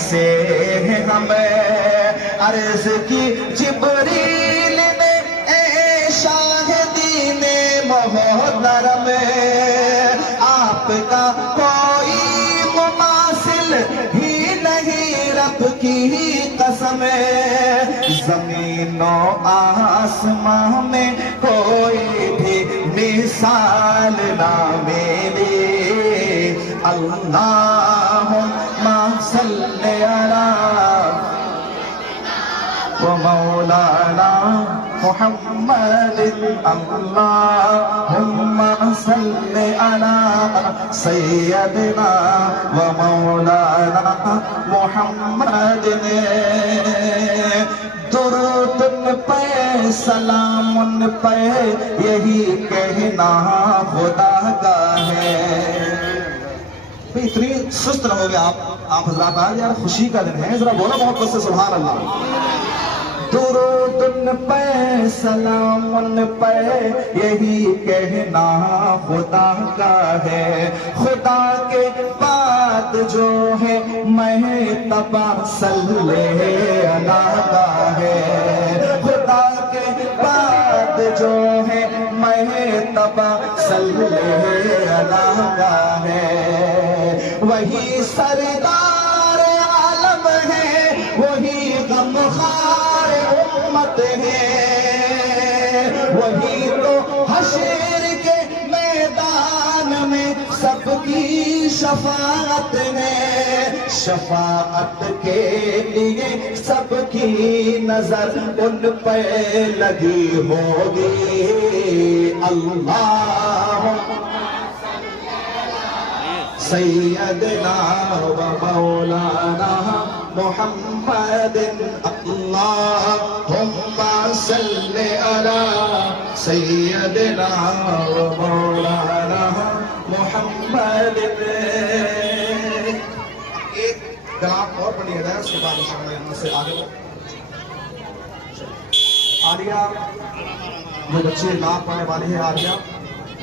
से है हमें अर्ज की जिब्रील ने ए शाहिदीने मोहतरम आपका कोई मुमासिल ही नहीं रब की कसम ज़मीनो आसमां में कोई भी मिसाल ना मेरे अल्लाहुम्मा सल्ली अला व मौलाना मुहम्मद अल्लाहुम्मा सल्ली अला सय्यदना व मौलाना मुहम्मद दुरूद उन पे सलाम उन पे यही कहना खुदा का है। इतनी सुस्त रहोगे आप हजरात, आज यार खुशी का दिन है, जरा बोलो मोहब्बत से सुभान अल्लाह। दुरूद उन पे सलाम उन पे यही कहना खुदा का है। खुदा के बाद जो है महतबा सल्ले अला का है। खुदा के बाद जो है महतबा सल्ले अला का है। वही सरदार आलम है, वही गमखार उम्मत है, वही तो हशर के मैदान में सबकी शफाअत है। शफाअत के लिए सबकी नजर उन पे लगी होगी। अल्लाह सैयदना व मौलाना मुहम्मद अल्लाहुम्मा सल्ली अला सैयदना व मौलाना मुहम्मद। एक कलाम और पढ़िएगा, उसके बाद इंशाअल्लाह यहाँ से आगे आलिया जो बच्चे नाम पढ़ने वाले हैं आलिया